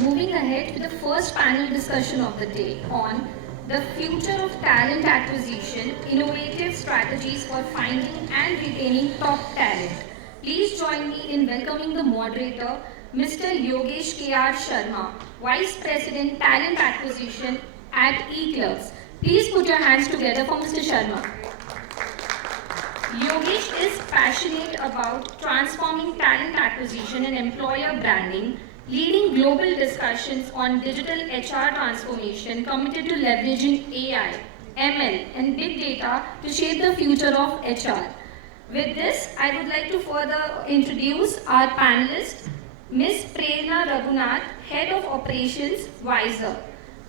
Moving ahead to the first panel discussion of the day on the future of talent acquisition, innovative strategies for finding and retaining top talent. Please join me in welcoming the moderator, Mr. Yogesh K.R. Sharma, Vice President Talent Acquisition at eClerx. Please put your hands together for Mr. Sharma. Yogesh is passionate about transforming talent acquisition and employer branding, leading global discussions on digital HR transformation, committed to leveraging AI, ML, and big data to shape the future of HR. With this, I would like to further introduce our panelists, Ms. Prerna Raghunath, Head of Operations, WiZR,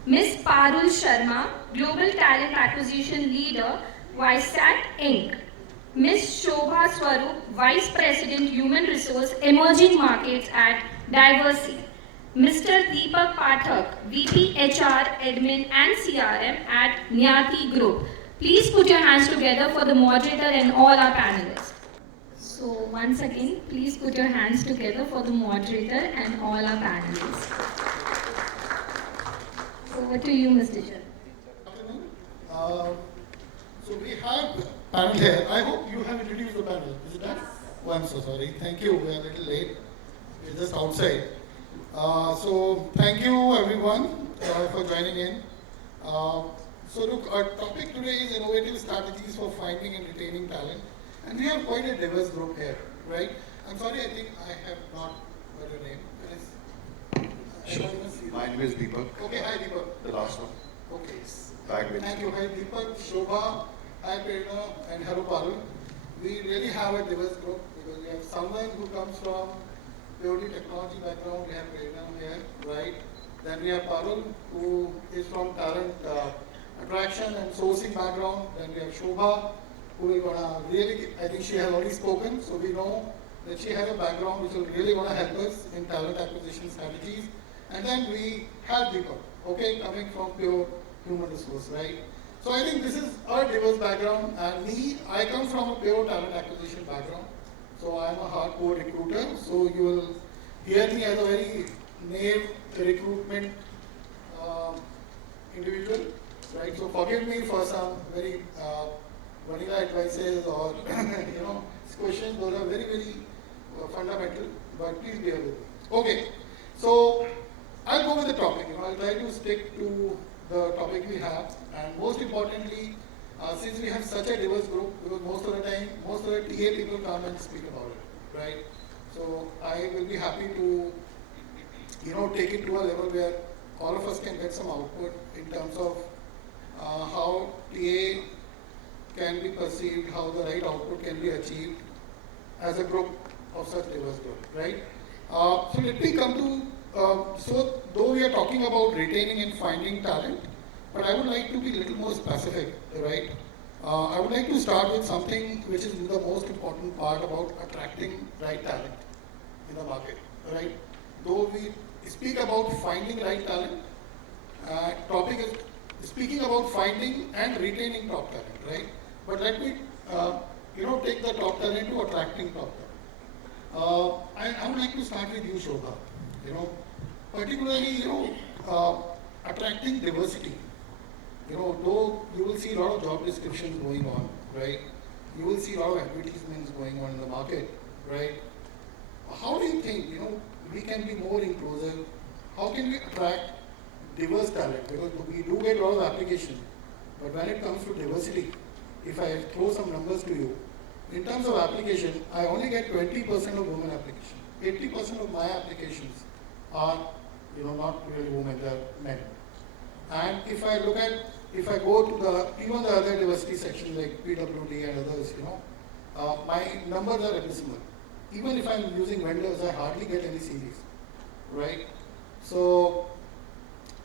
Ms. Parul Sharma, Global Talent Acquisition Leader, Viasat Inc., Ms. Shobha Swarup, Vice President Human Resource Emerging Markets at Diversey, Mr. Deepak Pathak, VP HR Admin and CRM at Nyati Group. Please put your hands together for the moderator and all our panelists. So once again, please put your hands together for the moderator and all our panelists. Over to you, Mr. Uh, so we have panel here. I hope you have introduced the panel. Is it done? Oh, I'm so sorry. Thank you. We are a little late. We're just outside. So thank you everyone for joining in. So look, our topic today is innovative strategies for finding and retaining talent. And we have quite a diverse group here, right? I'm sorry, I think I have not got your name. Sure. My name is Deepak. Okay, hi Deepak. The last one. Okay. Back with Thank you. Hi Deepak, Shobha, hi Prerna, and hello Parul. We really have a diverse group because we have someone who comes from purely technology background. We have Prerna here, right? Then we have Parul, who is from talent attraction and sourcing background. Then we have Shobha, who is gonna really, I think she has already spoken, so we know that she has a background which will really want to help us in talent acquisition strategies. And then we have Deepak, okay, coming from pure human resource, right? So I think this is our diverse background, and I come from a pure talent acquisition background. So I'm a hardcore recruiter, so you will hear me as a very named recruitment individual, right? So forgive me for some very vanilla advices or questions. Those are very, very fundamental, but please bear with me. Okay, so I'll go with the topic. I'll try to stick to the topic we have, and most importantly, since we have such a diverse group, because most of the time, most of the TA people come and speak about it, right? So I will be happy to, take it to a level where all of us can get some output in terms of how TA can be perceived, how the right output can be achieved as a group of such diverse group, right? So let me come to, so though we are talking about retaining and finding talent, but I would like to be a little more specific, right? I would like to start with something which is the most important part about attracting right talent in the market, right? Though we speak about finding right talent, topic is speaking about finding and retaining top talent, right? But let me, take the top talent to attracting top talent. I would like to start with you, Shobha. Particularly, attracting diversity. Though you will see a lot of job descriptions going on, right? You will see a lot of advertisements going on in the market, right? How do you think, we can be more inclusive? How can we attract diverse talent? Because we do get a lot of applications, but when it comes to diversity, if I throw some numbers to you, in terms of application, I only get 20% of women applications. 80% of my applications are, not really women, they're men. And if I go to even the other diversity sections like PWD and others, my numbers are abysmal. Even if I'm using vendors, I hardly get any CVs, right? So,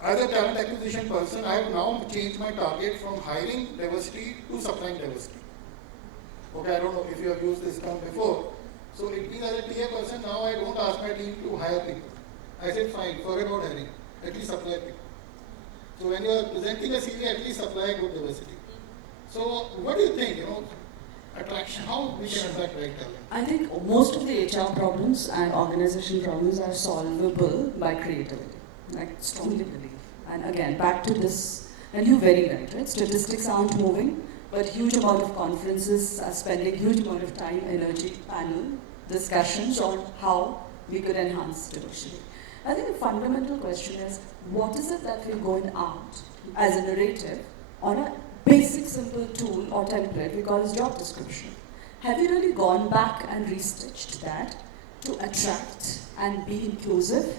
as a talent acquisition person, I have now changed my target from hiring diversity to supplying diversity. Okay, I don't know if you have used this term before. So it means as a TA person, now I don't ask my team to hire people. I said, fine, forget about hiring, at least supply people. So when you are presenting a CV, at least supply good diversity. So what do you think, attraction, how we can attract right talent? I think most of the HR problems and organization problems are solvable by creativity. like strongly believe. And again, back to this, and you're very right? Statistics aren't moving, but huge amount of conferences are spending huge amount of time, energy, panel, discussions on how we could enhance diversity. I think the fundamental question is, what is it that we're going out as a narrative on a basic simple tool or template we call as job description? Have you really gone back and restitched that to attract and be inclusive?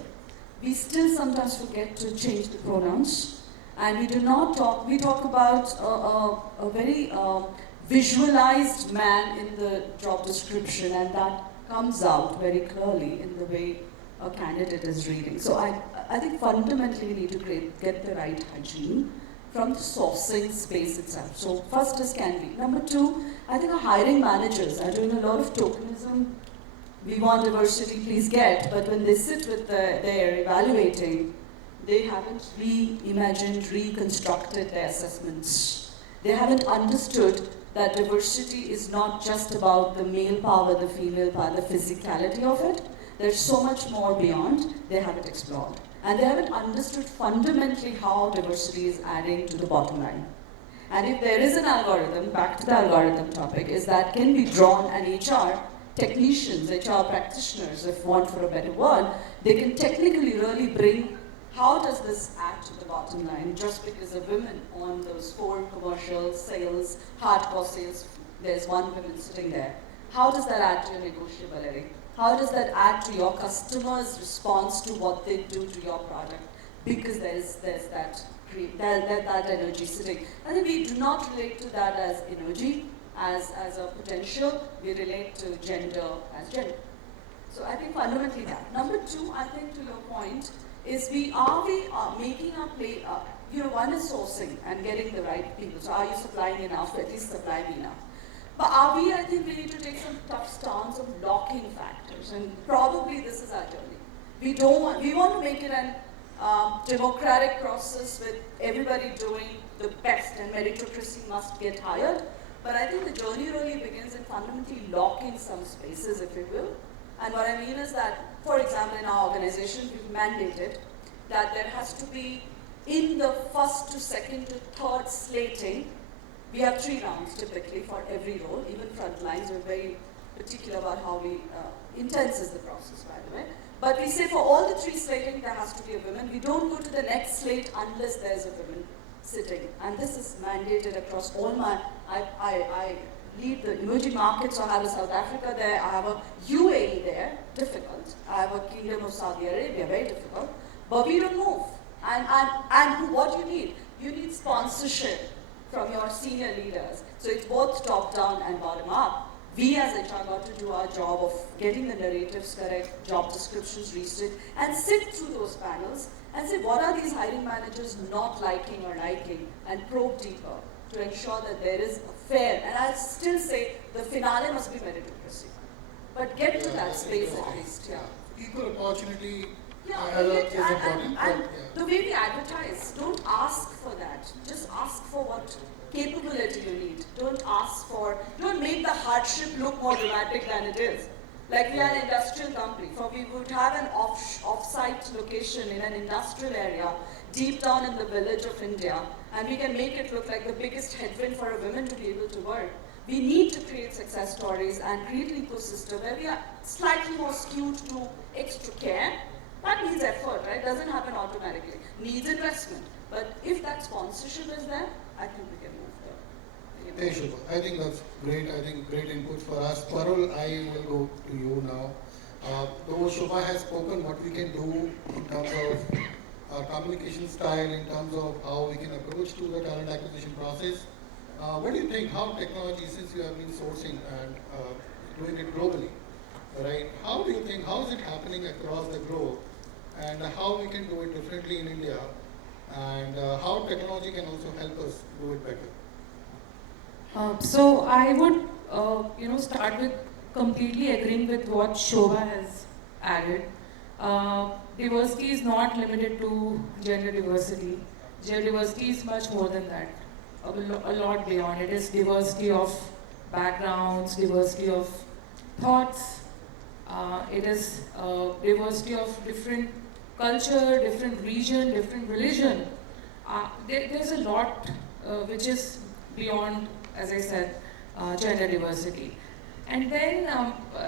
We still sometimes forget to change the pronouns, and we do not talk, we talk about a very visualized man in the job description, and that comes out very clearly in the way a candidate is reading. So I think fundamentally we need to get the right hygiene from the sourcing space itself. So first is can be. Number two, I think our hiring managers are doing a lot of tokenism. We want diversity, please get, but when they sit with their evaluating, they haven't reimagined, reconstructed their assessments. They haven't understood that diversity is not just about the male power, the female power, the physicality of it. There's so much more beyond, they haven't explored. And they haven't understood fundamentally how diversity is adding to the bottom line. And if there is an algorithm, back to the algorithm topic, is that can be drawn, and HR technicians, HR practitioners, if want for a better word, they can technically really bring how does this add to the bottom line just because of women on those 4 commercial sales, hardcore sales, there's one woman sitting there. How does that add to your negotiability? How does that add to your customer's response to what they do to your product? Because there's that energy sitting. I think we do not relate to that as energy, as a potential. We relate to gender as gender. So I think fundamentally that. Number 2, I think to your point, is we are making our play, one is sourcing and getting the right people. So are you supplying enough? At least supply me enough. But I think we need to take some tough stance of locking factors, and probably this is our journey. We want to make it an democratic process with everybody doing the best, and meritocracy must get hired. But I think the journey really begins in fundamentally locking some spaces, if you will. And what I mean is that, for example, in our organization, we've mandated that there has to be, in the first to second to third slating, we have 3 rounds typically for every role, even frontlines. We're very particular about how we, intense is the process, by the way. But we say for all the 3 slating, there has to be a woman. We don't go to the next slate unless there's a woman sitting. And this is mandated across all I lead the emerging markets, so I have a South Africa there, I have a UAE there, difficult. I have a Kingdom of Saudi Arabia, very difficult. But we don't move. And what you need? You need sponsorship from your senior leaders. So it's both top down and bottom up. We as HR got to do our job of getting the narratives correct, job descriptions researched, and sit through those panels and say what are these hiring managers not liking or liking, and probe deeper to ensure that there is a fair, and I still say the finale must be meritocracy. But get to that space at least, yeah. Equal opportunity Yeah, is important. and the way we advertise, don't ask for that. Just ask for what capability you need. Don't make the hardship look more dramatic than it is. Like we are an industrial company, for we would have an off-site location in an industrial area, deep down in the village of India, and we can make it look like the biggest headwind for a woman to be able to work. We need to create success stories and create an ecosystem where we are slightly more skewed to extra care. That needs effort, right? Doesn't happen automatically. Needs investment. But if that sponsorship is there, I think we can move there. Hey Shobha, I think that's great. I think great input for us. Parul, I will go to you now. Though Shobha has spoken what we can do in terms of our communication style, in terms of how we can approach to the talent acquisition process. What do you think, how technology, since you have been sourcing and doing it globally, right? How do you think, how is it happening across the globe, and how we can do it differently in India, and how technology can also help us do it better? So I would, start with completely agreeing with what Shobha has added. Diversity is not limited to gender diversity. Gender diversity is much more than that, a lot beyond. It is diversity of backgrounds, diversity of thoughts. It is diversity of different culture, different region, different religion. There's a lot which is beyond, as I said, gender diversity. And then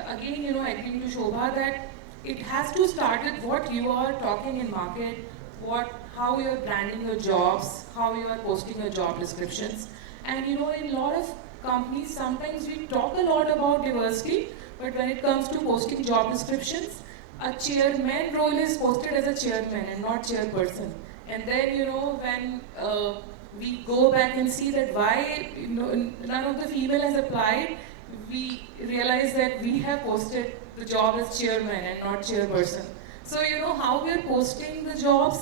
again, agreeing to Shobha that it has to start with what you are talking in market, how you are branding your jobs, how you are posting your job descriptions. And in a lot of companies, sometimes we talk a lot about diversity, but when it comes to posting job descriptions, a chairman role is posted as a chairman and not chairperson. And then, when we go back and see that why none of the female has applied, we realize that we have posted the job as chairman and not chairperson. So, how we are posting the jobs,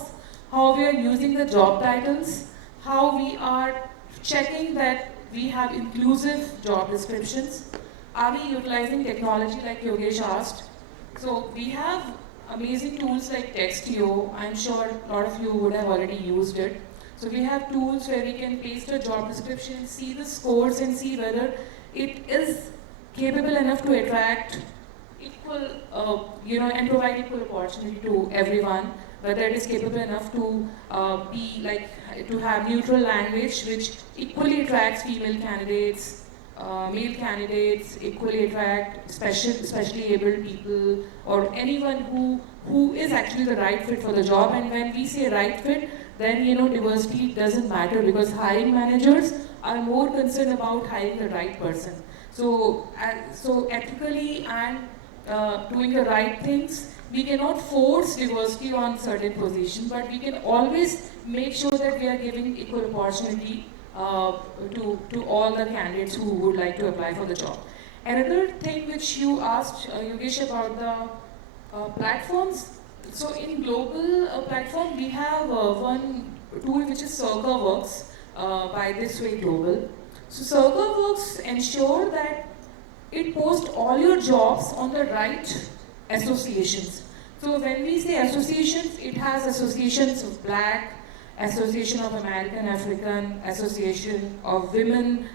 how we are using the job titles, how we are checking that we have inclusive job descriptions. Are we utilizing technology like Yogesh asked? So we have amazing tools like Textio. I'm sure a lot of you would have already used it. So we have tools where we can paste a job description, see the scores and see whether it is capable enough to attract equal, and provide equal opportunity to everyone, whether it is capable enough to to have neutral language which equally attracts female candidates, male candidates, equally attract especially able people or anyone who is actually the right fit for the job. And when we say right fit, then diversity doesn't matter because hiring managers are more concerned about hiring the right person. So ethically and doing the right things, we cannot force diversity on certain positions, but we can always make sure that we are giving equal opportunity to all the candidates who would like to apply for the job. Another thing which you asked, Yogesh, about the platforms. So in global platform, we have one tool which is CircaWorks by This Way Global. So CircaWorks ensure that it posts all your jobs on the right associations. So when we say associations, it has associations of Black, Association of American African, Association of Women,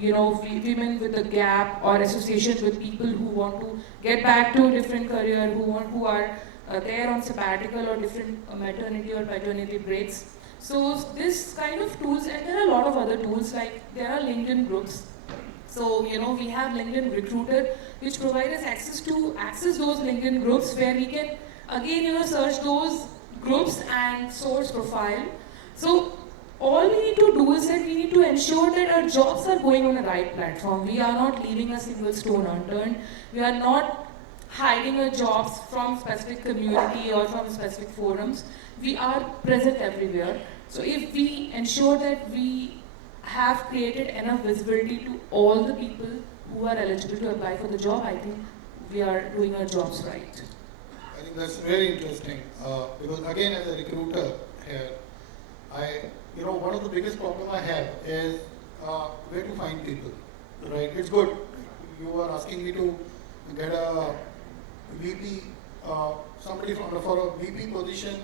women with a gap, or association with people who want to get back to a different career, who are there on sabbatical or different maternity or paternity breaks. So this kind of tools, and there are a lot of other tools, like there are LinkedIn groups. So, we have LinkedIn Recruiter, which provides us access to access those LinkedIn groups where we can, again, search those groups and source profile. So, all we need to do is that we need to ensure that our jobs are going on the right platform. We are not leaving a single stone unturned. We are not hiding our jobs from specific community or from specific forums. We are present everywhere. So, if we ensure that we have created enough visibility to all the people who are eligible to apply for the job, I think we are doing our jobs right. I think that's very interesting because again, as a recruiter here, one of the biggest problem I have is where to find people, right? It's good. You are asking me to get a VP, somebody for a VP position,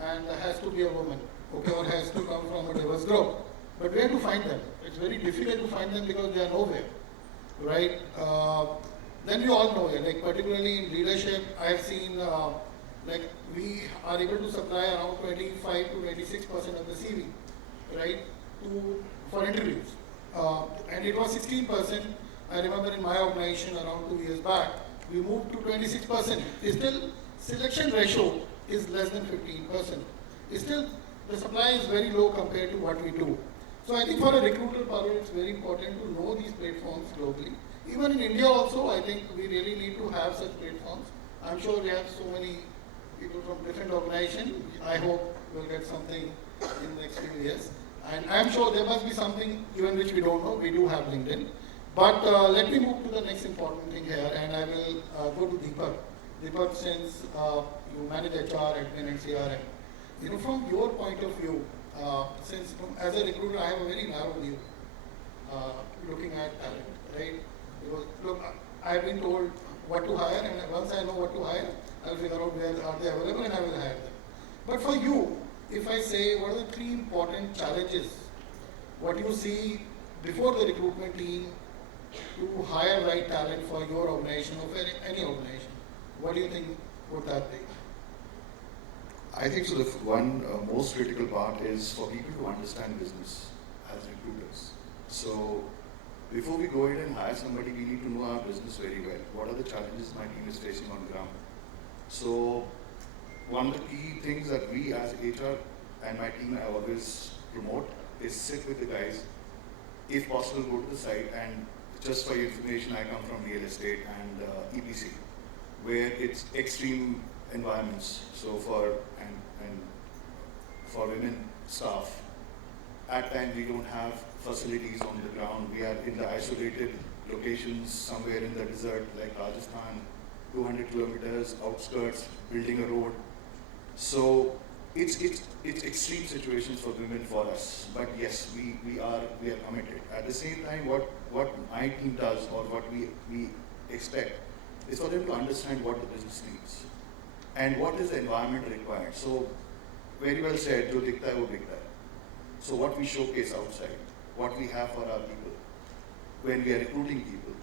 and has to be a woman, okay, or has to come from a diverse group. But where to find them? It's very difficult to find them because they are nowhere, right? Then we all know it, like particularly in leadership, I have seen we are able to supply around 25 to 26% of the CV, right, for interviews. And it was 16%. I remember in my organization around 2 years back, we moved to 26%. Still, selection ratio is less than 15%. Still, the supply is very low compared to what we do. So I think for a recruiter, Parul, it's very important to know these platforms globally. Even in India also, I think we really need to have such platforms. I'm sure we have so many people from different organizations. I hope we'll get something in the next few years. And I'm sure there must be something even which we don't know. We do have LinkedIn. But let me move to the next important thing here, and I will go to Deepak. Deepak, since you manage HR, admin, and CRM, from your point of view, since as a recruiter, I have a very narrow view looking at talent, right? Because look, I've been told what to hire, and once I know what to hire, I'll figure out where are they available and I will hire them. But for you, if I say what are the 3 important challenges, what you see before the recruitment team to hire right talent for your organization or for any organization, what do you think would that be? I think so. The one most critical part is for people to understand business as recruiters. So before we go ahead and hire somebody, we need to know our business very well. What are the challenges my team is facing on ground? So one of the key things that we as HR and my team I always promote is sit with the guys. If possible, go to the site, and just for your information, I come from real estate and EPC, where it's extreme environments. So for women staff, at times we don't have facilities on the ground. We are in the isolated locations somewhere in the desert like Rajasthan, 200 kilometers outskirts, building a road. So it's extreme situations for women for us. But yes, we are committed. At the same time, what my team does or what we expect is for them to understand what the business needs and what is the environment required. So very well said, jo dikhta hai wo bikhta hai. So what we showcase outside, what we have for our people, when we are recruiting people,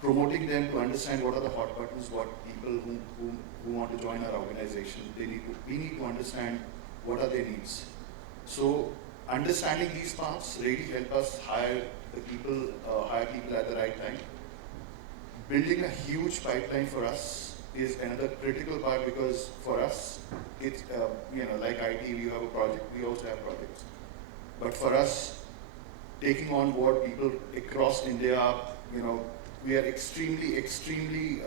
promoting them to understand what are the hot buttons, what people who want to join our organization, we need to understand what are their needs. So understanding these parts really help us hire people at the right time. Building a huge pipeline for us is another critical part, because for us, it's, like IT, we have a project, we also have projects. But for us, taking on board people across India, we are extremely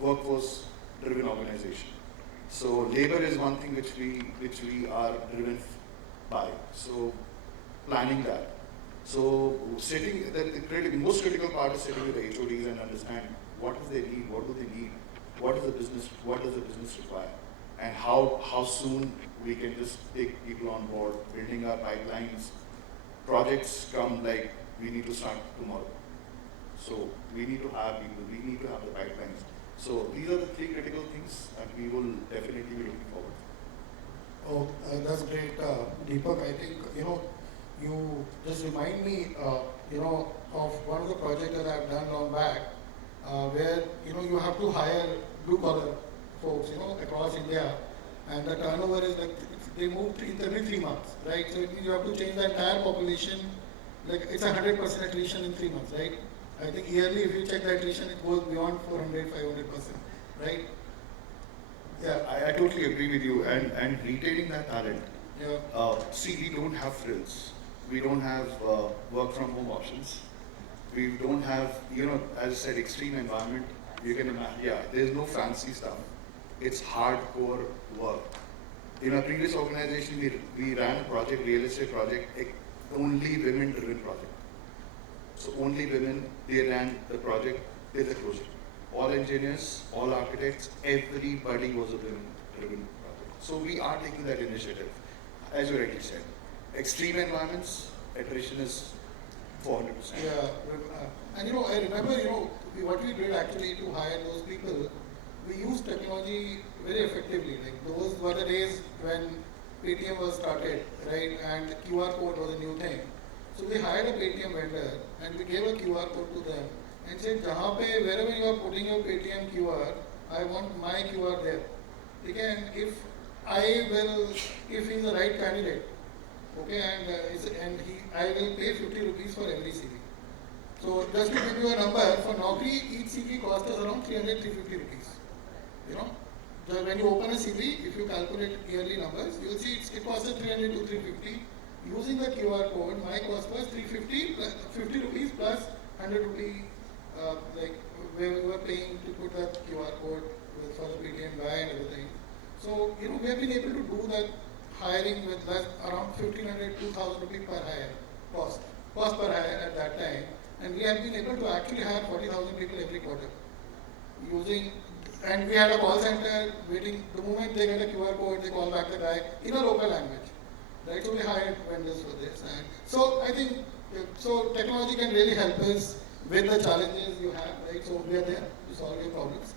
workforce-driven organization. So labor is one thing which we are driven by. So planning that. So sitting, the most critical part is sitting with the HODs and understand what is their need, what do they need, what does the business require, and how soon we can just take people on board, building our pipelines. Projects come like we need to start tomorrow. So we need to have people, we need to have the pipelines. So these are the three critical things that we will definitely be looking forward to. Oh, that's great, Deepak. I think, you just remind me, of one of the projects that I've done long back, where, you have to hire blue collar folks, across India, and the turnover is like, they move every 3 months, right? So it means you have to change the entire population, like it's 100% attrition in 3 months, right? I think yearly, if you check the attrition, it goes beyond 400, 500%, right? Yeah, I totally agree with you. And retaining that talent. Yeah. See, we don't have frills. We don't have work from home options. We don't have, as I said, extreme environment. You can imagine, there's no fancy stuff. It's hardcore work. In our previous organization, we ran a project, real estate project, only women-driven project. So only women, they ran the project till the closure. All engineers, all architects, everybody was a women-driven project. So we are taking that initiative, as you rightly said. Extreme environments, attrition is 400%. Yeah, and I remember, what we did actually to hire those people, we used technology very effectively. Like those were the days when Paytm was started, right? And QR code was a new thing. So we hired a Paytm vendor and we gave a QR code to them and said, wherever you are putting your Paytm QR, I want my QR there. Again, if he's the right candidate, okay, I will pay 50 rupees for every CV. So just to give you a number, for Naukri, each CV costs us around 300, 350 rupees. When you open a CV, if you calculate yearly numbers, you will see it costs us 300 to 350. Using the QR code, my cost was 350, 50 rupees plus 100 rupee, where we were paying to put the QR code for the Paytm guy and everything. So, we have been able to do that hiring with around 1500, 2000 rupees per hire cost per hire at that time. And we have been able to actually hire 40,000 people every quarter. And we had a call center waiting, the moment they get a QR code, they call back the guy in a local language. Right, so we hired vendors for this. And so I think, technology can really help us with the challenges you have, right? So we are there to solve your problems.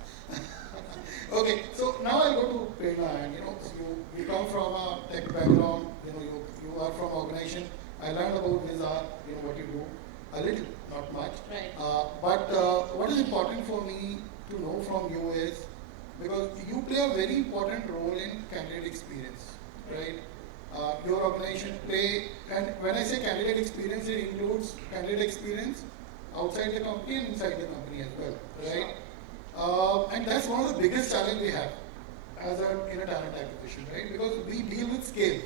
Okay, so now I'll go to Prerna, and you come from a tech background, you are from organization. I learned about WiZR, what you do, a little, not much. Right. But what is important for me to know from you is, because you play a very important role in candidate experience, right? Your organization play, and when I say candidate experience, it includes candidate experience outside the company and inside the company as well, right? And that's one of the biggest challenge we have in a talent acquisition, right? Because we deal with scale.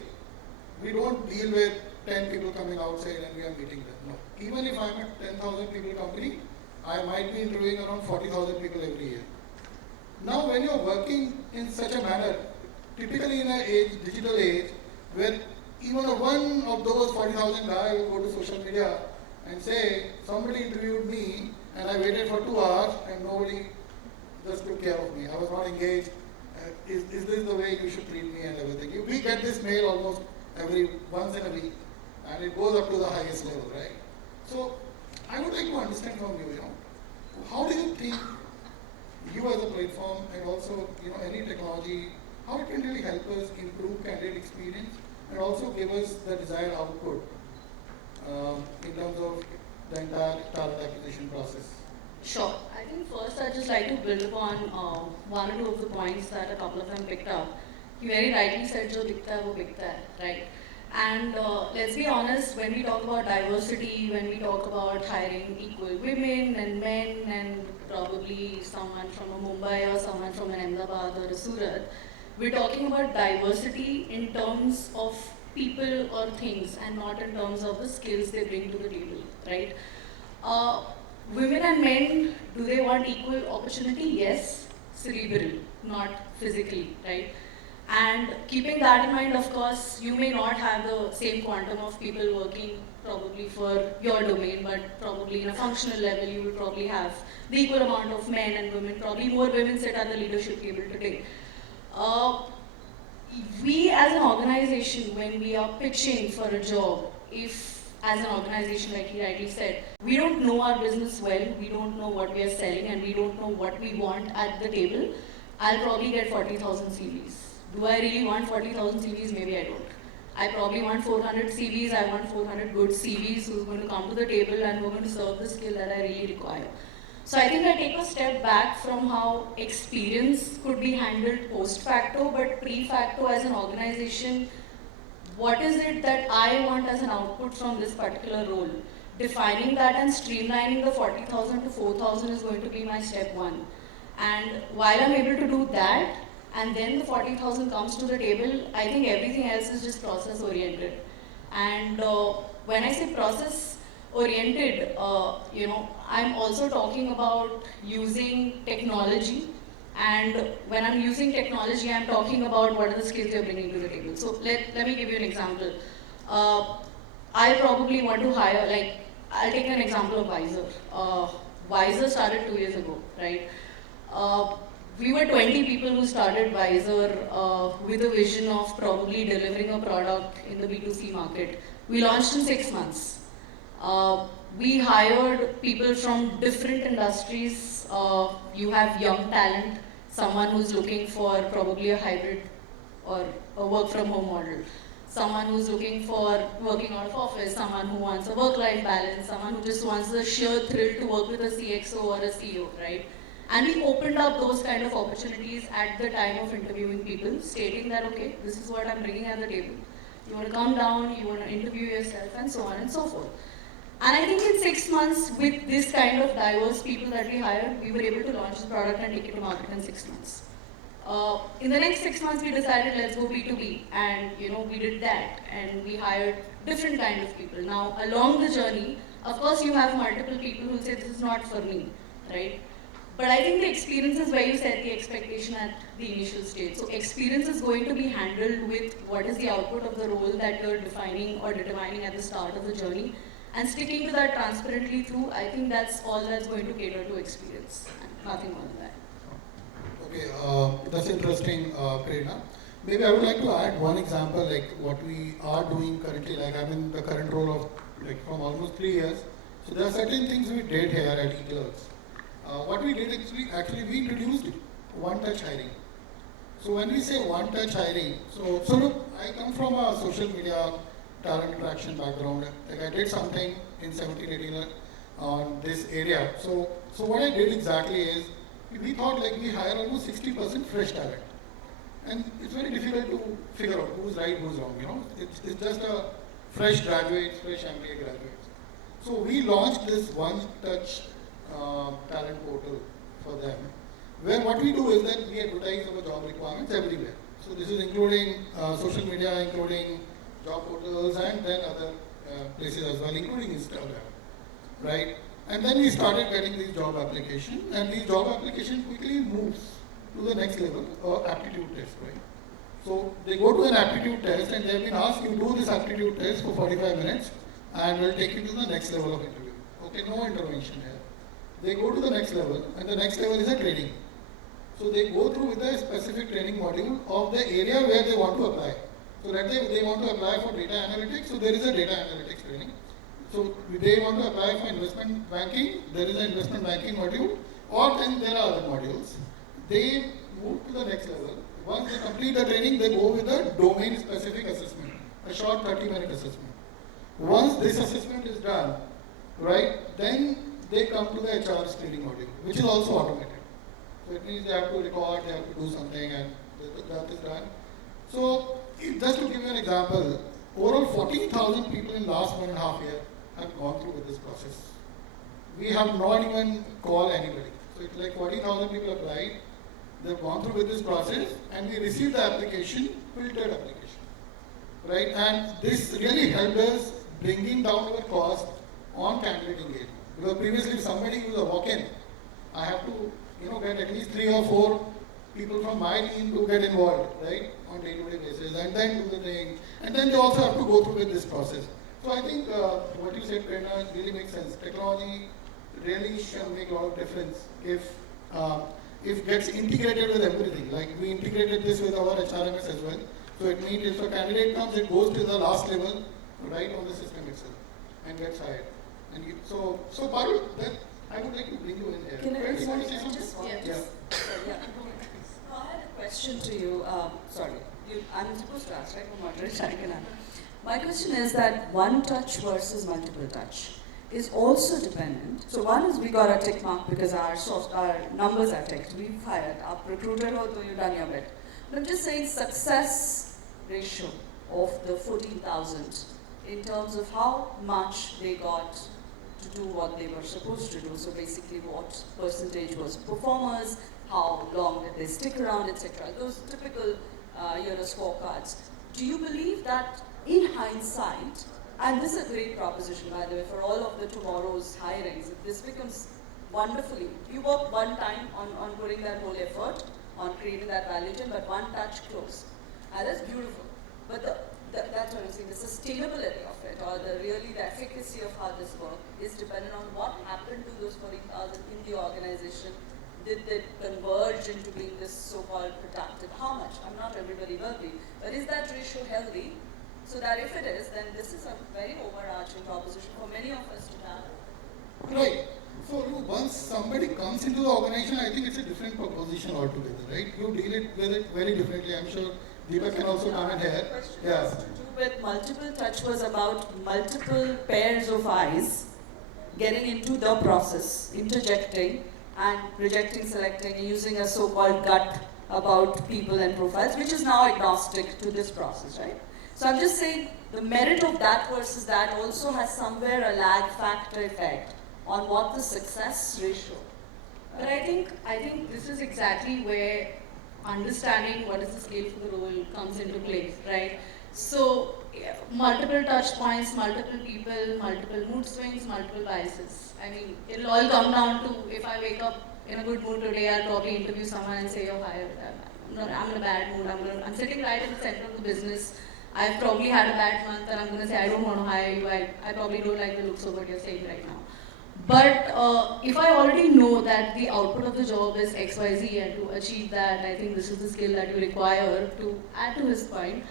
We don't deal with 10 people coming outside and we are meeting them. No. Even if I'm a 10,000 people company, I might be interviewing around 40,000 people every year. Now, when you're working in such a manner, typically in a digital age, where even one of those 40,000 guys will go to social media and say, somebody interviewed me and I waited for 2 hours and nobody just took care of me. I was not engaged. Is this the way you should treat me and everything? We get this mail almost once in a week, and it goes up to the highest level, right? So I would like to understand from you, how do you think you as a platform and also any technology, how it can really help us improve candidate experience and also give us the desired output in terms of the entire talent acquisition process? Sure. I think first I'd just like to build upon one or two of the points that a couple of them picked up. You very rightly said, "Jo dikhta hai, wo bikta hai," right? And let's be honest, when we talk about diversity, when we talk about hiring equal women and men and probably someone from a Mumbai or someone from an Ahmedabad or a Surat, we're talking about diversity in terms of people or things and not in terms of the skills they bring to the table, right? Women and men, do they want equal opportunity? Yes, cerebral, not physically, right? And keeping that in mind, of course, you may not have the same quantum of people working probably for your domain, but probably in a functional level, you will probably have the equal amount of men and women, probably more women sit at the leadership table today. We as an organization, when we are pitching for a job, if as an organization, like he rightly said, we don't know our business well, we don't know what we are selling, and we don't know what we want at the table, I'll probably get 40,000 CVs. Do I really want 40,000 CVs? Maybe I don't. I probably want 400 CVs, I want 400 good CVs who's going to come to the table and who are going to serve the skill that I really require. So I think I take a step back from how experience could be handled post facto, but pre facto as an organization, what is it that I want as an output from this particular role? Defining that and streamlining the 40,000 to 4,000 is going to be my step one. And while I'm able to do that, and then the 40,000 comes to the table, I think everything else is just process oriented. And when I say process oriented, I'm also talking about using technology. And when I'm using technology, I'm talking about what are the skills you're bringing to the table. So let me give you an example. I probably want to hire, I'll take an example of WiZR. WiZR started 2 years ago, right? We were 20 people who started WiZR with a vision of probably delivering a product in the B2C market. We launched in 6 months. We hired people from different industries. You have young talent, someone who's looking for probably a hybrid or a work from home model. Someone who's looking for working out of office, someone who wants a work-life balance, someone who just wants the sheer thrill to work with a CXO or a CEO, right? And we opened up those kind of opportunities at the time of interviewing people, stating that, okay, this is what I'm bringing at the table. You want to come down, you want to interview yourself, and so on and so forth. And I think in 6 months, with this kind of diverse people that we hired, we were able to launch the product and take it to market in 6 months. In the next 6 months, we decided let's go B2B, and we did that, and we hired different kind of people. Now, along the journey, of course, you have multiple people who say this is not for me, right? But I think the experience is where you set the expectation at the initial stage. So experience is going to be handled with what is the output of the role that you're defining or determining at the start of the journey. And sticking to that transparently through, I think that's all that's going to cater to experience, and nothing more than that. Okay, that's interesting, Prerna. Maybe I would like to add one example, like what we are doing currently. Like I'm in the current role of from almost 3 years. So there are certain things we did here at eClerx. What we did actually we introduced one-touch hiring. So when we say one-touch hiring, so look, I come from a social media talent attraction background. Like I did something in 17, 18 on this area. So what I did exactly is we thought like we hire almost 60% fresh talent. And it's very difficult to figure out who's right, who's wrong, you know. It's just a fresh graduates, fresh MBA graduates. So we launched this one-touch talent portal for them, where what we do is that we advertise our job requirements everywhere. So this is including social media, including job portals, and then other places as well, including Instagram, right? And then we started getting these job applications, and these job application quickly moves to the next level, aptitude test, right? So they go to an aptitude test, and they've been asked, you do this aptitude test for 45 minutes, and we'll take you to the next level of interview. Okay, no intervention here. They go to the next level, and the next level is a training. So they go through with a specific training module of the area where they want to apply. So let's say they want to apply for data analytics, so there is a data analytics training. So they want to apply for investment banking, there is an investment banking module, or then there are other modules. They move to the next level. Once they complete the training, they go with a domain-specific assessment, a short 30-minute assessment. Once this assessment is done, right, then they come to the HR screening module, which is also automated. So it means they have to record, they have to do something, and that is done. So just to give you an example, overall 14,000 people in the last 1.5 years have gone through with this process. We have not even called anybody. So it's like 40,000 people applied, they've gone through with this process, and we received the application, filtered application, right? And this really helped us bringing down our cost on candidate engagement. Because previously, if somebody was a walk-in, I have to, get at least 3 or 4 people from my team to get involved, right, on day-to-day basis, and then do the thing, and then they also have to go through with this process. So I think what you said, Prerna, really makes sense. Technology really should make a lot of difference if it gets integrated with everything. Like we integrated this with our HRMS as well. So it means if a candidate comes, it goes to the last level, right, on the system itself, and gets hired. And so Parul, then I would like to bring you in here. Can I You want to say something? just want Yeah. I had a question to you. I'm supposed to ask, right? For moderator, I can ask. My question is that one touch versus multiple touch is also dependent. So one is we got a tick mark because our numbers are ticked. We've hired. Our recruiter, so you've done your bit. But I'm just saying success ratio of the 14,000 in terms of how much they got to do what they were supposed to do. So basically what percentage was performers, how long did they stick around, etc. Those typical scorecards. Do you believe that in hindsight, and this is a great proposition by the way for all of the tomorrow's hirings, if this becomes wonderfully, you work one time on putting that whole effort, on creating that value chain, but one touch close. And that's beautiful. But that's what I'm saying, the sustainability of it, or the efficacy of how this works is dependent on what happened to those 40,000 in the organization. Did they converge into being this so-called productive? How much? I'm not everybody will be. But is that ratio healthy? So that if it is, then this is a very overarching proposition for many of us to have. Right. So once somebody comes into the organization, I think it's a different proposition altogether, right? You deal with it very differently. I'm sure Deepak can also come in here. Yeah. With multiple touch was about multiple pairs of eyes getting into the process, interjecting and rejecting, selecting, and using a so-called gut about people and profiles, which is now agnostic to this process, right? So I'm just saying the merit of that versus that also has somewhere a lag factor effect on what the success ratio. But I think this is exactly where understanding what is the scale for the role comes into play, right? So multiple touch points, multiple people, multiple mood swings, multiple biases. I mean, it'll all come down to if I wake up in a good mood today, I'll probably interview someone and say, you're hired. I'm in a bad mood. I'm sitting right in the center of the business. I've probably had a bad month and I'm going to say, I don't want to hire you. I probably don't like the looks of what you're saying right now. But if I already know that the output of the job is XYZ and to achieve that, I think this is the skill that you require to add to his point.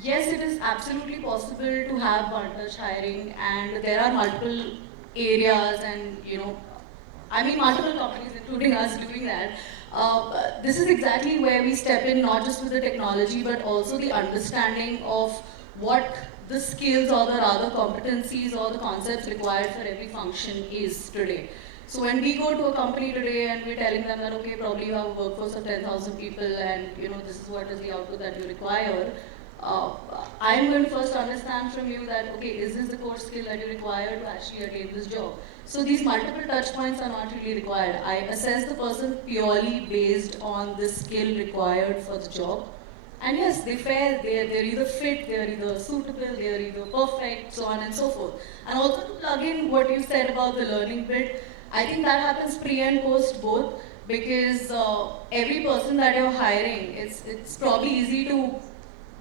Yes, it is absolutely possible to have one-touch hiring, and there are multiple areas and, multiple companies, including us, doing that. This is exactly where we step in, not just with the technology, but also the understanding of what the skills or the rather competencies or the concepts required for every function is today. So when we go to a company today and we're telling them that, okay, probably you have a workforce of 10,000 people and this is what is the output that you require, I'm going to first understand from you that, okay, is this the core skill that you require to actually attain this job? So these multiple touch points are not really required. I assess the person purely based on the skill required for the job. And yes, they're either fit, they're either suitable, they're either perfect, so on and so forth. And also to plug in what you said about the learning bit, I think that happens pre and post both, because every person that you're hiring, it's probably easy to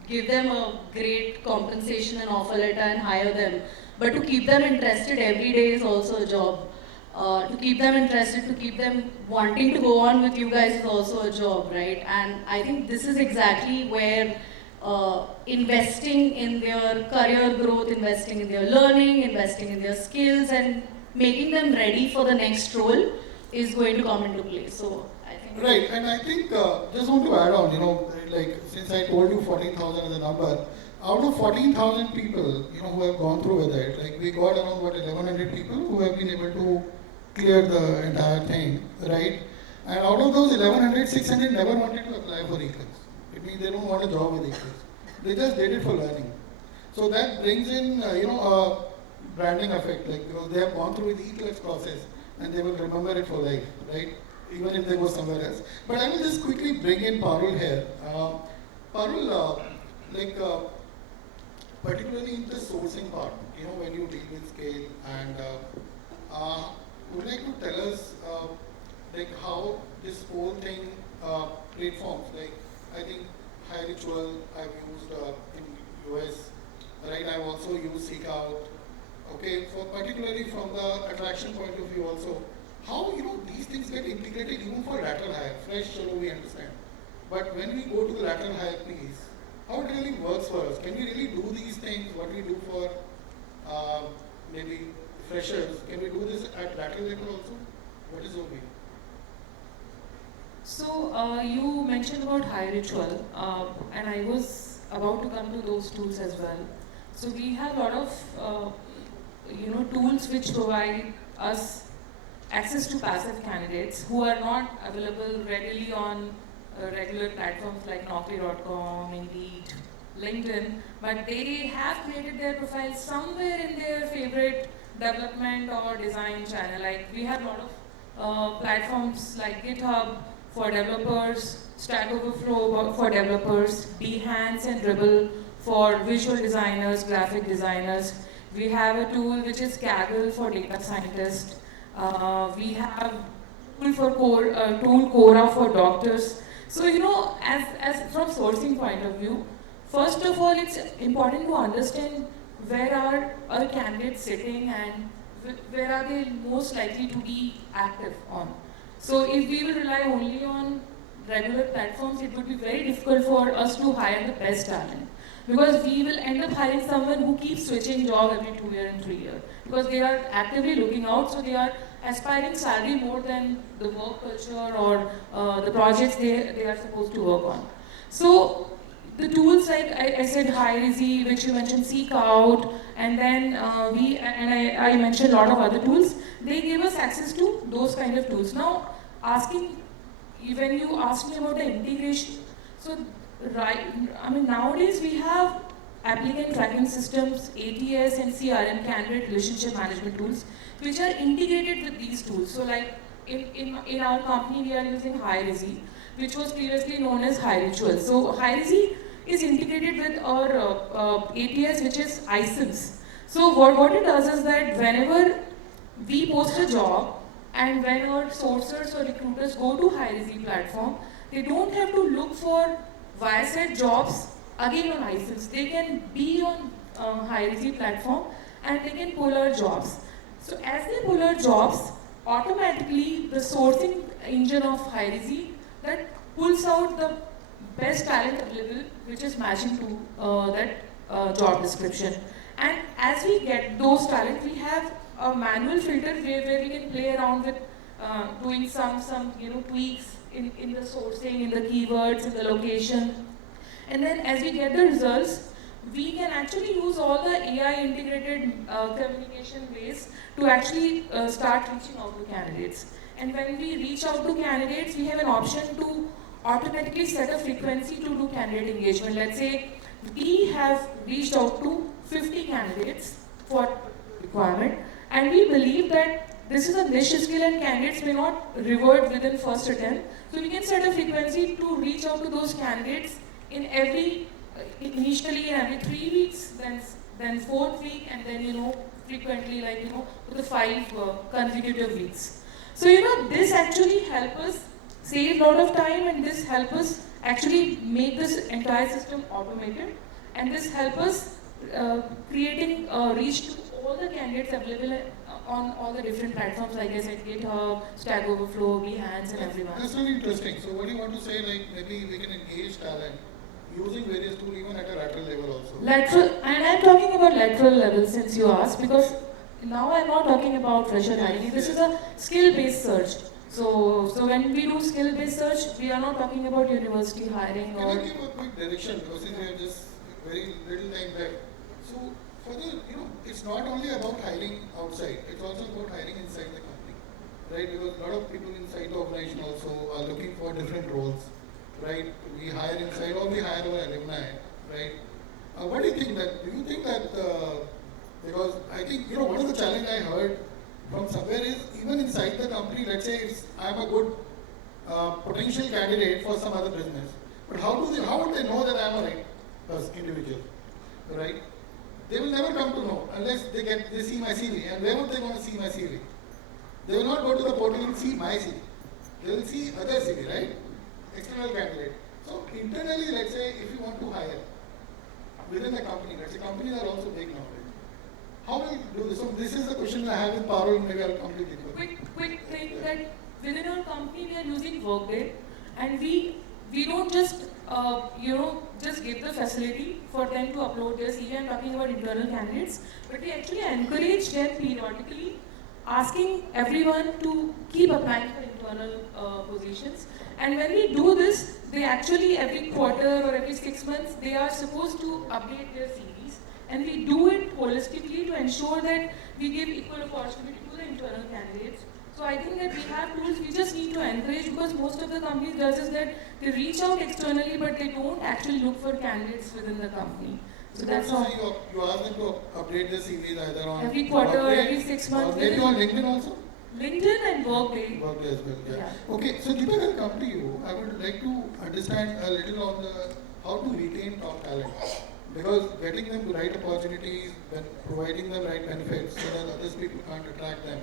give them a great compensation and offer letter and hire them. But to keep them interested every day is also a job. To keep them interested, to keep them wanting to go on with you guys is also a job, right? And I think this is exactly where investing in their career growth, investing in their learning, investing in their skills, and making them ready for the next role is going to come into play. So I think. Right, and I think just want to add on, like since I told you 14,000 is a number, out of 14,000 people, who have gone through with it, like we got around 1,100 people who have been able to clear the entire thing, right? And out of those 1,100, 600 never wanted to apply for eClerx. It means they don't want a job with eClerx. They just did it for learning. So that brings in, a branding effect, like because they have gone through the eClerx process and they will remember it for life, right? Even if they go somewhere else. But I will just quickly bring in Parul here. Parul, particularly in the sourcing part, when you deal with scale, and would you like to tell us how this whole thing, platforms, like I think High Ritual I've used in US, right? I've also used Seek Out. Okay, for particularly from the attraction point of view also, how these things get integrated even for lateral hire. Fresh, sure, we understand. But when we go to the lateral hire piece, how it really works for us? Can we really do these things, what we do for maybe freshers? Can we do this at lateral level also? What is your view? So you mentioned about High Ritual, and I was about to come to those tools as well. So we have a lot of tools which provide us access to passive candidates who are not available readily on regular platforms like Naukri.com, Indeed, LinkedIn, but they have created their profile somewhere in their favorite development or design channel. Like we have a lot of platforms like GitHub for developers, Stack Overflow for developers, Behance and Dribble for visual designers, graphic designers. We have a tool which is Kaggle for data scientists. We have tool Cora for doctors. So as from sourcing point of view, first of all, it's important to understand where are our candidates sitting and where are they most likely to be active on. So if we will rely only on regular platforms, it would be very difficult for us to hire the best talent. Because we will end up hiring someone who keeps switching job every 2 years and 3 years. Because they are actively looking out, so they are aspiring salary more than the work culture or the projects they are supposed to work on. So the tools like I said, Hirezi, which you mentioned, Seek Out, and then I mentioned a lot of other tools. They gave us access to those kind of tools. Now, when you asked me about the integration, so nowadays we have applicant tracking systems, ATS and CRM, candidate relationship management tools, which are integrated with these tools. So like in our company, we are using Hirezi, which was previously known as High Ritual. So Hirezi is integrated with our ATS, which is iSIMS. So what it does is that whenever we post a job, and when our sourcers or recruiters go to Hirezi platform, they don't have to look for Viasat jobs again on iSIMS. They can be on Hirezi platform and they can pull our jobs. So as they pull our jobs, automatically the sourcing engine of Hirezi that pulls out the best talent available, which is matching to that job description. And as we get those talent, we have a manual filter where we can play around with doing some tweaks in the sourcing, in the keywords, in the location. And then as we get the results, we can actually use all the AI integrated communication ways to actually start reaching out to candidates. And when we reach out to candidates, we have an option to automatically set a frequency to do candidate engagement. Let's say we have reached out to 50 candidates for requirement, and we believe that this is a niche skill and candidates may not revert within first attempt. So we can set a frequency to reach out to those candidates in every, initially in every 3 weeks, then fourth week, and then frequently for the 5 consecutive weeks. So this actually help us save a lot of time, and this help us actually make this entire system automated, and this help us creating reach to all the candidates available on all the different platforms, like I said, GitHub, Stack Overflow, Behance, and everyone. That's really interesting. So what do you want to say, like maybe we can engage talent using various tools even at a lateral level also? Lateral, and I'm talking about lateral level since you asked, because now I'm not talking about fresher hiring. This is a skill-based search. So when we do skill-based search, we are not talking about university hiring. Can I give a quick direction, because we have just very little time left. So for the, it's not only about hiring outside, it's also about hiring inside the company, right? Because a lot of people inside the organization also are looking for different roles, right? We hire inside or we hire our alumni, right? What do you think that, do you think that, because I think, one of the challenge I heard from somewhere is, even inside the company, let's say I'm a good potential candidate for some other business, but how would they know that I'm a right individual, right? They will never come to know unless they see my CV. And where would they want to see my CV? They will not go to the portal and see my CV. They will see other CV, right? External candidate. So internally, let's say if you want to hire within the company, let's say companies are also big nowadays. How will you do this? So this is the question I have with Parul. Maybe I'll come to Deepak. Quick thing that within our company we are using Workday, and we don't just just give the facility for them to upload their CV. I'm talking about internal candidates, but we actually encourage them periodically, asking everyone to keep applying for internal positions. And when we do this, they actually every quarter or every 6 months they are supposed to update their CVs, and we do it holistically to ensure that we give equal opportunity to the internal candidates. So I think that we have tools, we just need to encourage, because most of the companies does is that they reach out externally, but they don't actually look for candidates within the company. So that's So how. you ask them to update their CVs either on Every quarter or Workday, every 6 months. or maybe on LinkedIn also? LinkedIn and Workday. Workday as well, yeah. Yeah. Okay, so Deepak, I'll come to you. I would like to understand a little on how to retain top talent. Because getting them the right opportunities, providing them right benefits so that others people can't attract them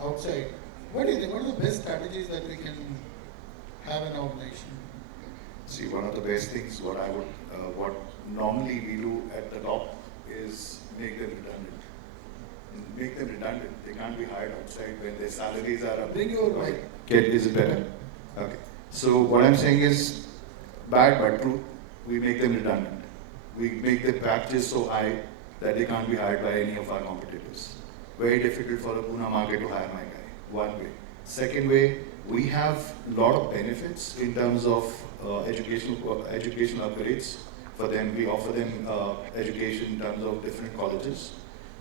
outside. What do you think? What are the best strategies that we can have in our organization? See, one of the best things, what normally we do at the top is make them redundant. Make them redundant. They can't be hired outside when their salaries are up. Bring your mic. Is it better? Okay. So what I'm saying is, bad but true, we make them redundant. We make the packages so high that they can't be hired by any of our competitors. Very difficult for a Pune market to hire my guy. One way. Second way, we have a lot of benefits in terms of educational upgrades for them. We offer them education in terms of different colleges.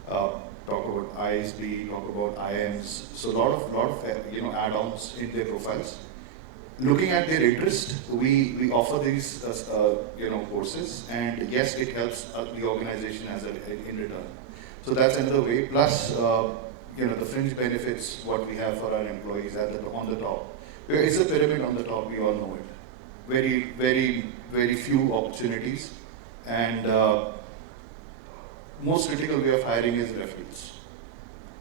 Talk about ISB, talk about IMs. So a lot of add-ons in their profiles. Looking at their interest, we offer these courses, and yes, it helps the organization in return. So that's another way. Plus, the fringe benefits what we have for our employees on the top. There is a pyramid on the top. We all know it. Very, very, very few opportunities, and most critical way of hiring is referrals,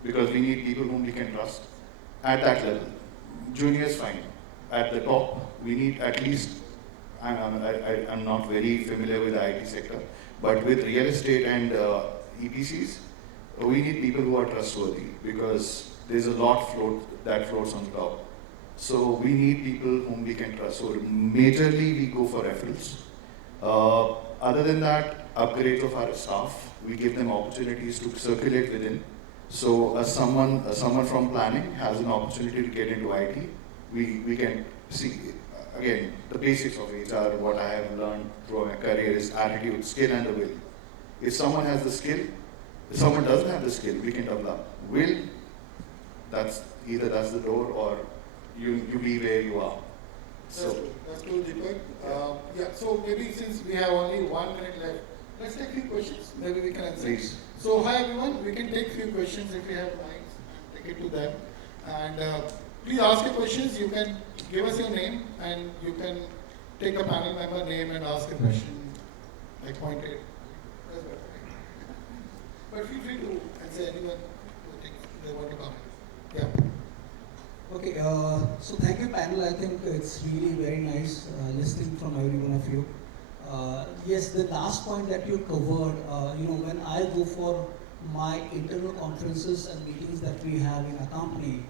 because we need people whom we can trust at that level. Juniors, fine. At the top, we need at least, I'm not very familiar with the IT sector, but with real estate and EPCs, we need people who are trustworthy, because there's a lot that floats on the top. So we need people whom we can trust. So majorly we go for referrals. Other than that, upgrades of our staff, we give them opportunities to circulate within. So someone from planning has an opportunity to get into IT. We can see, again, the basics of HR. What I have learned through my career is attitude, skill, and the will. If someone has the skill, if someone doesn't have the skill, we can develop. That's the door, or you be where you are. So That's cool, Deepak. Yeah, so maybe since we have only 1 minute left, let's take a few questions. Maybe we can answer. please. So hi everyone, we can take few questions if you have mics and take it to them. And please ask your questions. You can give us your name and you can take a panel member name and ask a question, like pointed. That's better. But feel free to answer anyone who thinks they want to comment. Yeah. Okay, so thank you panel. I think it's really very nice listening from every one of you. Yes, the last point that you covered, when I go for my internal conferences and meetings that we have in a company,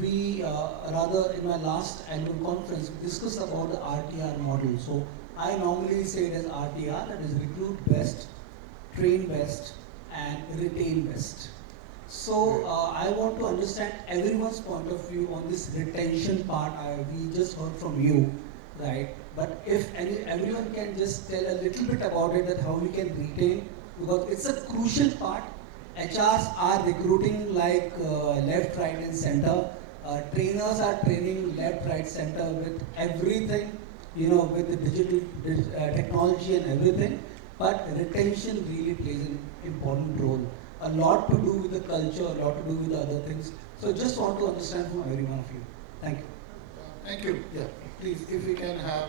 we, rather in my last annual conference, we discussed about the RTR model. So I normally say it as RTR, that is recruit best, train best, and retain best. So I want to understand everyone's point of view on this retention part. We just heard from you, right? But if everyone can just tell a little bit about it, that how we can retain, because it's a crucial part. HRs are recruiting like left, right, and center. Trainers are training left, right, center with everything, with the digital technology and everything. But retention really plays an important role. A lot to do with the culture, a lot to do with the other things. So just want to understand from every one of you. Thank you. Thank you. Yeah. Please, if we can have.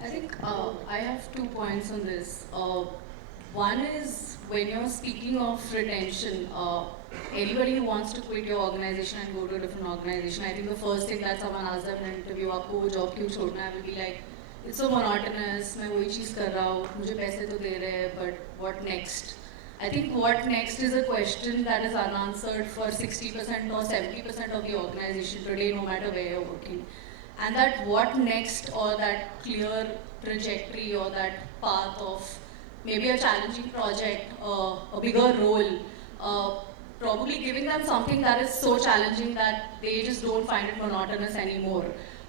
I think I have 2 points on this. One is when you're speaking of retention, anybody who wants to quit your organization and go to a different organization, I think the first thing that someone asks them in an interview, आपको वो job क्यों छोड़ना है, will be like, it's so monotonous, मैं वही चीज़ कर रहा हूँ, मुझे पैसे तो दे रहे हैं, but what next? I think what next is a question that is unanswered for 60% or 70% of the organization today, no matter where you're working. And that what next, or that clear trajectory, or that path of maybe a challenging project, a bigger role, probably giving them something that is so challenging that they just don't find it monotonous anymore.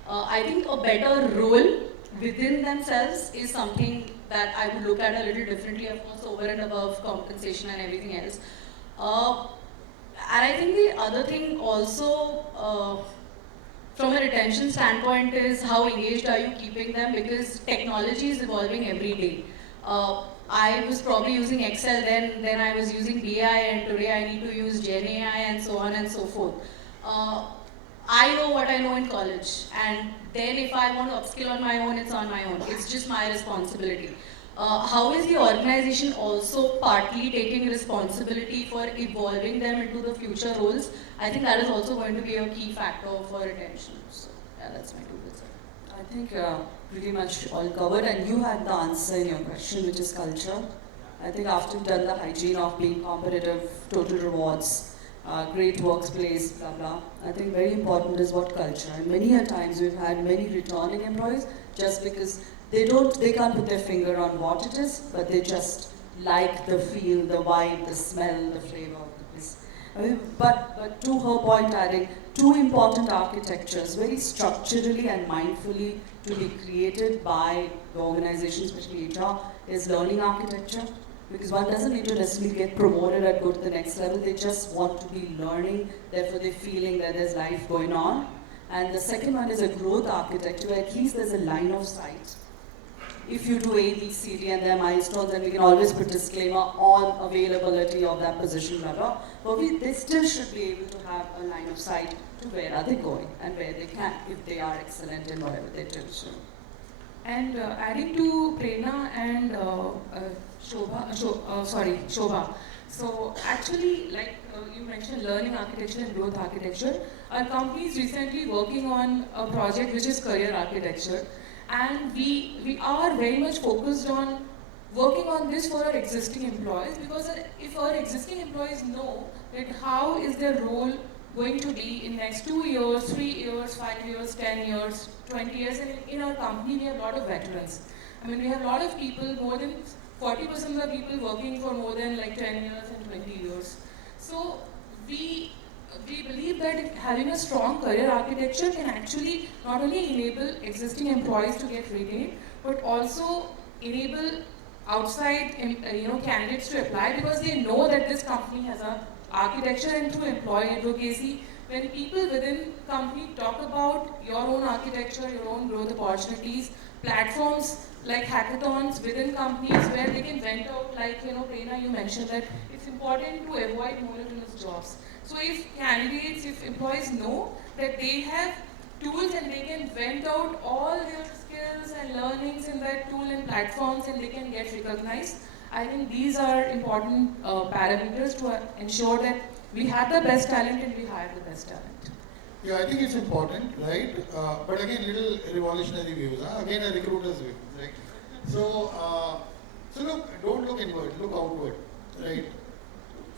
I think a better role within themselves is something that I would look at a little differently, of course, over and above compensation and everything else. And I think the other thing also, from a retention standpoint, is how engaged are you keeping them, because technology is evolving every day. I was probably using Excel then I was using BI, and today I need to use Gen AI and so on and so forth. I know what I know in college, and then if I want to upskill on my own, it's on my own. It's just my responsibility. How is the organization also partly taking responsibility for evolving them into the future roles? I think that is also going to be a key factor for retention. So yeah, that's my 2 bits. I think pretty much all covered, and you had the answer in your question, which is culture. I think after you've done the hygiene of being competitive, total rewards, great workplace, blah blah, I think very important is what culture. And many a times we've had many returning employees just because they can't put their finger on what it is, but they just like the feel, the vibe, the smell, the flavor of the place. I mean, but to her point, adding 2 important architectures, very structurally and mindfully to be created by the organization, especially HR, is learning architecture. Because one doesn't need to necessarily get promoted or go to the next level, they just want to be learning, therefore they're feeling that there's life going on. And the second one is a growth architecture, where at least there's a line of sight. If you do A, B, C, D, and their milestones, then we can always put disclaimer on availability of that position, blah, blah. But they still should be able to have a line of sight to where are they going and where they can, if they are excellent in whatever they do. So. And adding to Prerna and Shobha. So actually, like you mentioned, learning architecture and growth architecture, our company is recently working on a project which is career architecture. And we are very much focused on working on this for our existing employees, because if our existing employees know that how is their role going to be in next 2 years, 3 years, 5 years, 10 years, 20 years, and in our company we have a lot of veterans. I mean, we have a lot of people, more than 40% of the people working for more than like 10 years and 20 years. So we believe that having a strong career architecture can actually not only enable existing employees to get retained, but also enable outside candidates to apply because they know that this company has a architecture. And through employee advocacy, when people within company talk about your own architecture, your own growth opportunities, platforms like hackathons within companies where they can vent out, like Prerna, you mentioned that it's important to avoid monotonous jobs. So if candidates, if employees know that they have tools and they can vent out all their skills and learnings in that tool and platforms and they can get recognized, I think these are important parameters to ensure that we have the best talent and we hire the best talent. Yeah, I think it's important, right? But again, little revolutionary views. Again, a recruiter's view, right? So, so look, don't look inward, look outward, right?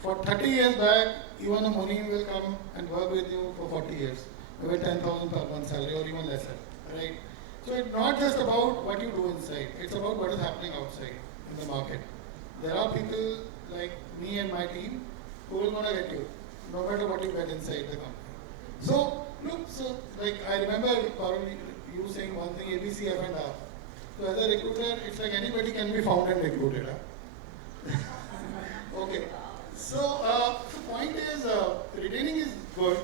For 30 years back, even a Muni will come and work with you for 40 years, maybe 10,000 per month salary or even lesser, right? So it's not just about what you do inside, it's about what is happening outside in the market. There are people like me and my team who will gonna get you, no matter what you get inside the company. So, look, so like I remember Parul, you saying one thing, ABC, F and R. So as a recruiter, it's like anybody can be found and recruited. Huh? Okay. So, the point is, retaining is good,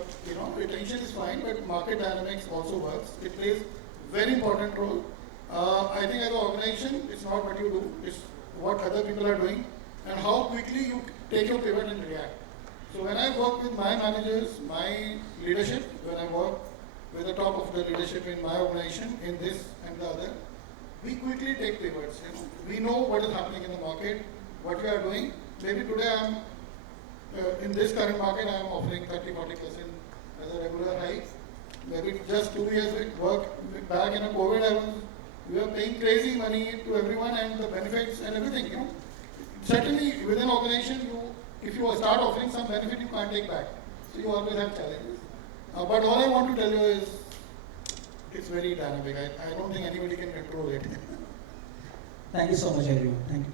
retention is fine, but market dynamics also works. It plays very important role. I think as an organization, it's not what you do, it's what other people are doing and how quickly you take your pivot and react. So when I work with my managers, my leadership, when I work with the top of the leadership in my organization, in this and the other, we quickly take pivots. We know what is happening in the market, what we are doing. Maybe today I'm in this current market, I am offering 30-40% as a regular hike. Maybe just 2 years back in a COVID, we were paying crazy money to everyone and the benefits and everything. Certainly, within an organization, if you start offering some benefit, you can't take back. So you always have challenges. But all I want to tell you is, it's very dynamic. I don't think anybody can control it. Thank you so much, everyone. Thank you.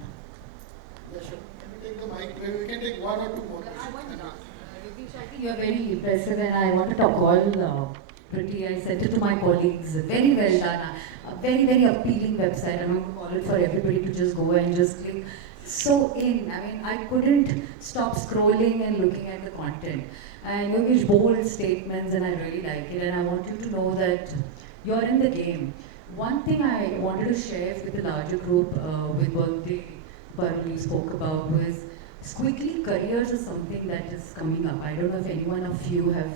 Yeah, sure. Take the mic. Maybe we can take one or two more. Yogesh, I think you are very impressive, and I wanted to call pretty. I said it to my colleagues. Very well done. A very, very appealing website. I'm going to call it for everybody to just go and just click. So in. I mean, I couldn't stop scrolling and looking at the content. And Yogesh, bold statements, and I really like it. And I want you to know that you're in the game. One thing I wanted to share with the larger group, with what Parul spoke about, was quickly careers is something that is coming up. I don't know if any one of you have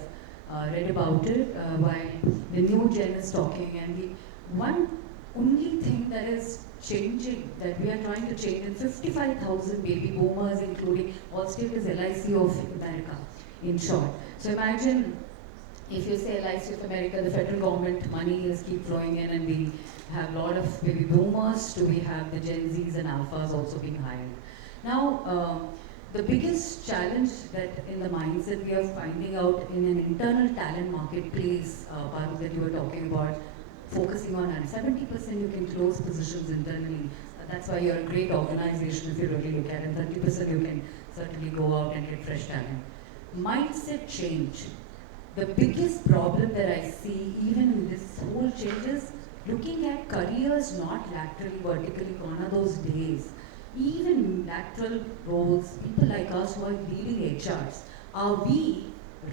read about it while the new gen is talking, and the one only thing that is changing, that we are trying to change, in 55,000 baby boomers, including Allstate is LIC of America, in short. So imagine if you say LIC of America, the federal government money is keep flowing in, and we have a lot of baby boomers, we have the Gen Zs and Alphas also being hired. Now, the biggest challenge that in the mindset we are finding out in an internal talent marketplace, Parul, that you were talking about, focusing on, and 70% you can close positions internally. That's why you're a great organization if you really look at it. 30% you can certainly go out and get fresh talent. Mindset change. The biggest problem that I see even in this whole change is looking at careers not laterally, vertically, gone are those days. Even lateral roles, people like us who are leading HRs, are we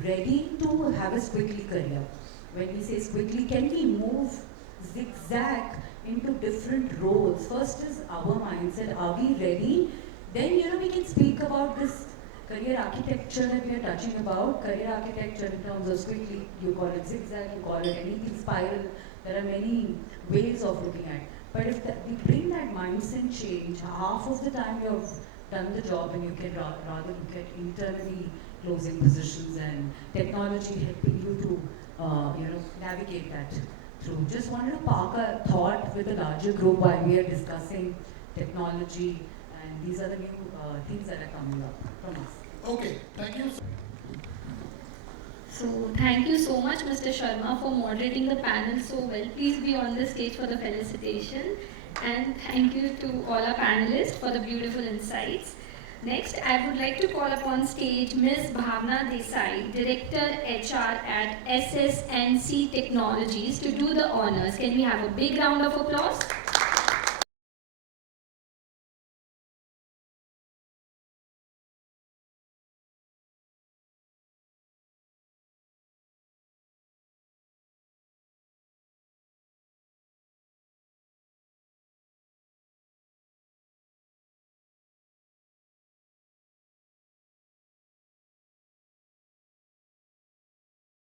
ready to have a squiggly career? When we say squiggly, can we move zigzag into different roles? First is our mindset, are we ready? Then we can speak about this career architecture that we are touching about. Career architecture in terms of squiggly, you call it zigzag, you call it anything spiral. There are many ways of looking at it. But if we bring that mindset change, half of the time you have done the job and you can rather look at internally closing positions and technology helping you to navigate that through. Just wanted to park a thought with a larger group while we are discussing technology, and these are the new things that are coming up from us. Okay, thank you. So thank you so much, Mr. Sharma, for moderating the panel so well. Please be on the stage for the felicitation. And thank you to all our panelists for the beautiful insights. Next, I would like to call upon stage Ms. Bhavna Desai, Director HR at SSNC Technologies, to do the honors. Can we have a big round of applause?